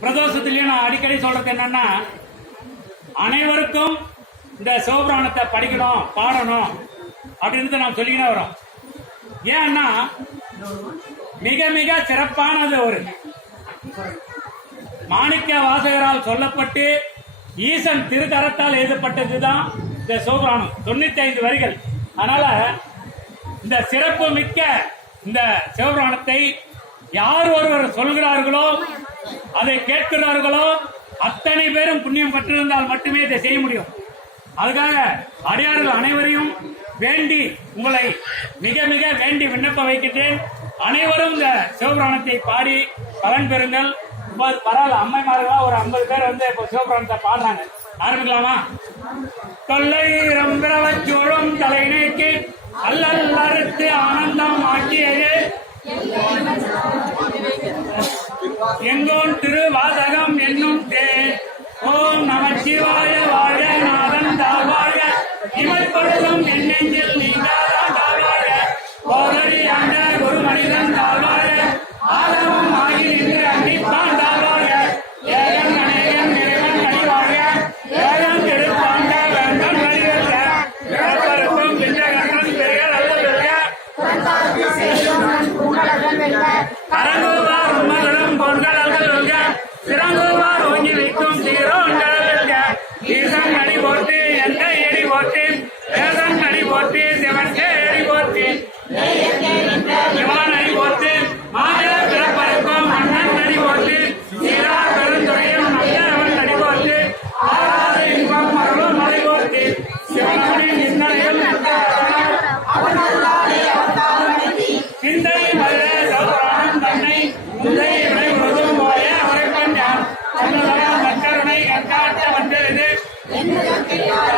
பிரதோஷத்திலயும் நான் அடிக்கடி சொல்றது என்னன்னா அனைவருக்கும் இந்த சிவபுராணத்தை படிக்கணும் பாடணும் அப்படின்னு நாம் சொல்லிக்கிட்டே வரோம். ஏன்னா மிக மிக சிறப்பானது ஒரு. மாணிக்க வாசகரால் சொல்லப்பட்டு ஈசன் திருக்கரத்தால் எழுதப்பட்டதுதான் இந்த சிவபுராணம். தொண்ணூத்தி ஐந்து வரிகள். அதனால இந்த சிறப்பு மிக்க இந்த சிவபுராணத்தை யார் ஒருவர் சொல்கிறார்களோ அதை கேட்கிறார்களோ அத்தனை பேரும் புண்ணியம் பெற்றிருந்தால் மட்டுமே இதை செய்ய முடியும். அதுக்காக அடியார்கள் அனைவரையும் வேண்டி உங்களை மிக மிக வேண்டி விண்ணப்ப வைக்கின்றேன். அனைவரும் இந்த சிவபுராணத்தை பாடி பலன் பெறுங்கள். பரவாயில்ல அம்மைமார்களா ஒரு ஐம்பது பேர் வந்து இப்போ சிவபுராணத்தை பாடுறாங்க. ஆரம்பிக்கலாமா? தொல்லை ரம்பிரவச்சோழும் தலைநேக்கு அல்லல் அறுத்து ஆனந்தம் ஆக்கியது. எங்கோன் திருவாதகம் என்னும் தேன். ஓம் நமச்சிவாய வாழ நாதன் தாவாய இமைப்படுத்தும் என் நெஞ்சில் நீங்காதா தாவாய ஓதரி ஆண்ட ஒரு மனிதன் தாவாய ஆதவம் ஆகி நின்று அன்னிப்பான் தாவாய ஏகன் அநேகன் இறைவன் அடிவாய ஏகன் திருப்பாண்ட வேந்தன் வழிவல்ல பிஞ்சகன் பெயர் அல்ல அரங்குவார் உம்மகளும் எடி போட்டு ஏசன் அடி போட்டு சிவன்கே எடி போட்டு சிவன் அடி போட்டு மாநில பிறப்பருக்கும் மன்னன் அடி போட்டு சீரா பெருந்துறையும் நல்லவன் அடி போட்டு ஆறாத இன்பம் அருளும் அடி போட்டு சிவனின் நிந்தனைகள் சிந்தை வல்ல சௌராணம் தன்னை. முந்தை விளை முழுதும் போய அவரை கண்டான். சொன்னதா மக்கருணை கற்காட்ட வந்திருது ஏழாண்டிருந்து